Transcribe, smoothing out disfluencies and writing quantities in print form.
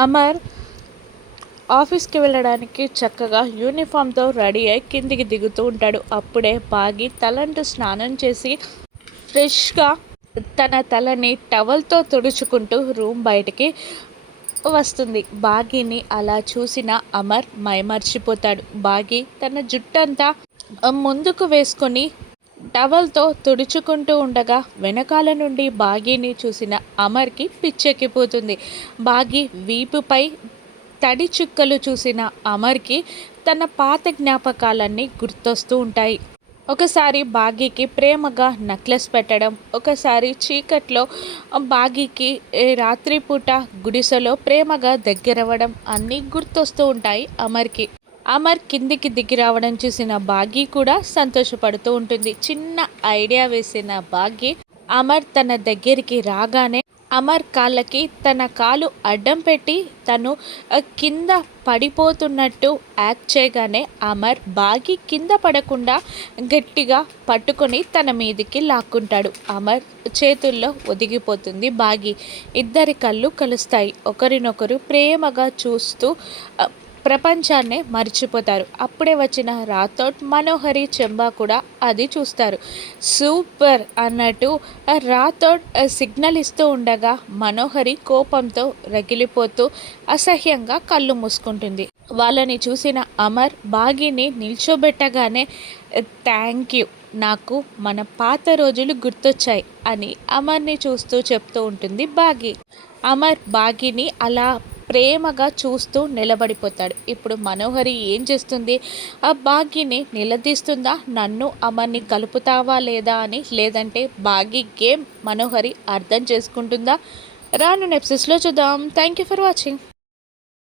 అమర్ ఆఫీస్కి వెళ్ళడానికి చక్కగా యూనిఫామ్తో రెడీ అయి కిందికి దిగుతూ ఉంటాడు. అప్పుడే బాగి తలంటూ స్నానం చేసి ఫ్రెష్గా తన తలని టవల్తో తుడుచుకుంటూ రూమ్ బయటికి వస్తుంది. బాగిని అలా చూసిన అమర్ మైమర్చిపోతాడు. బాగి తన జుట్టంతా ముందుకు వేసుకొని టవల్తో తుడుచుకుంటూ ఉండగా వెనకాల నుండి బాగిని చూసిన అమర్కి పిచ్చెక్కిపోతుంది. బాగి వీపుపై తడి చుక్కలు చూసిన అమర్కి తన పాత జ్ఞాపకాలన్నీ గుర్తొస్తూ ఉంటాయి. ఒకసారి బాగీకి ప్రేమగా నెక్లెస్ పెట్టడం, ఒకసారి చీకట్లో బాగీకి రాత్రిపూట గుడిసెలో ప్రేమగా దగ్గరవ్వడం అన్నీ గుర్తొస్తూ ఉంటాయి అమర్కి. అమర్ కిందికి దిగి రావడం చూసిన బాగీ కూడా సంతోషపడుతూ ఉంటుంది. చిన్న ఐడియా వేసిన బాగీ అమర్ తన దగ్గరికి రాగానే అమర్ కాళ్ళకి తన కాలు అడ్డం పెట్టి తను కింద పడిపోతున్నట్టు యాక్ట్ చేయగానే అమర్ బాగి కింద పడకుండా గట్టిగా పట్టుకొని తన మీదికి లాక్కుంటాడు. అమర్ చేతుల్లో ఒదిగిపోతుంది బాగి. ఇద్దరి కళ్ళు కలుస్తాయి. ఒకరినొకరు ప్రేమగా చూస్తూ ప్రపంచాన్నే మర్చిపోతారు. అప్పుడే వచ్చిన రాథోడ్, మనోహరి, చెంబా కూడా అది చూస్తారు. సూపర్ అన్నట్టు రాథోడ్ సిగ్నల్ ఇస్తూ ఉండగా మనోహరి కోపంతో రగిలిపోతూ అసహ్యంగా కళ్ళు మూసుకుంటుంది. వాళ్ళని చూసిన అమర్ బాగిని నిల్చోబెట్టగానే థ్యాంక్ యూ, నాకు మన పాత రోజులు గుర్తొచ్చాయి అని అమర్ని చూస్తూ చెప్తూ ఉంటుంది బాగి. అమర్ బాగిని అలా ప్రేమగా చూస్తూ నిలబడిపోతాడు. ఇప్పుడు మనోహరి ఏం చేస్తుంది? ఆ బాగిని నిలదీస్తుందా? నన్ను అమర్ని కలుపుతావా లేదా అని, లేదంటే బాగి గేమ్ మనోహరి అర్థం చేసుకుంటుందా? రాను ఎపిసోడ్స్లో చూద్దాం. Thank you for watching.